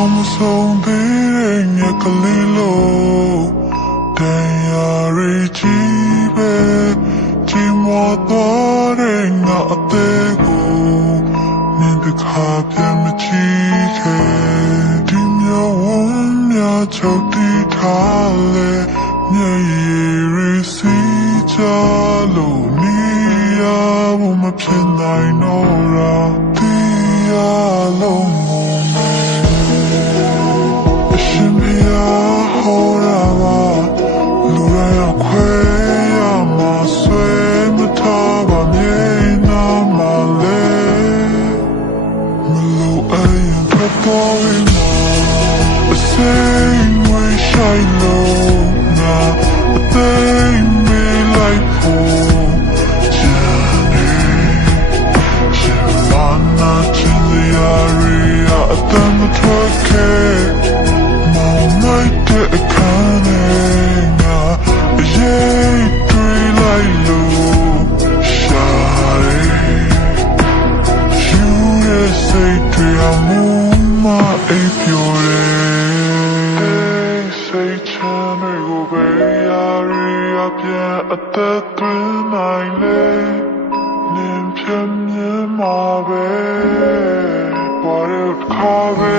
တောင်မဆုံးသေးတဲ့ညကလေးလို့တရားရကြီးပဲကြီးမွားသွားတဲ့ငါအသေးကိုနင်တစ်ခါပြန်မကြည့်ခဲ့ဒီမျိုးဝမ်းများချုပ်တီးထားလေမျက်ရည်ရစီးကြလို့နေရဖို့မဖြစ်နိုင်တော့တာတရားလုံးအသက်သွင်းနိုင်လေနင်ဖြတ်မြင်မှာပဲဘာလို့ခါပဲ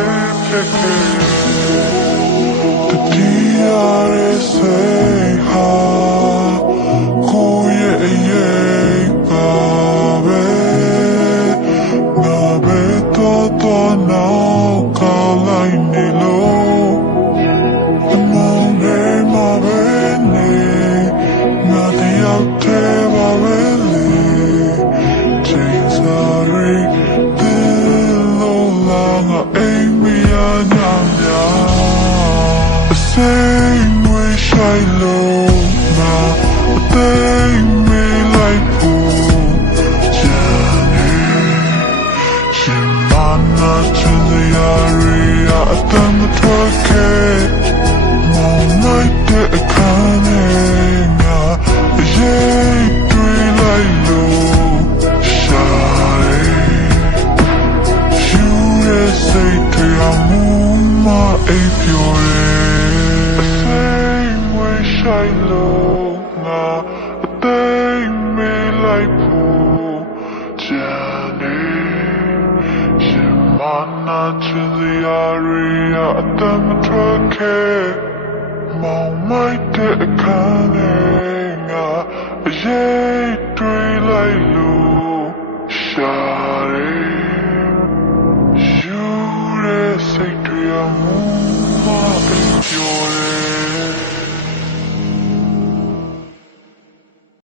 ဖြစ်ခဲ့တတိယရဲ့စိတ်ဟာကိုယ့်ရဲ့ရဲ့ပါပဲငါပဲတော့နောက်ကောင်းလိုက်နေလို့အမောင်လေးမှာပဲနေTe va bene, sorry, te lo langa mi anyanya. Sing we shy low na, take me like pool. Journey, Shimana chili area, atam twake, mom night te akane. Atam twake, mom might take a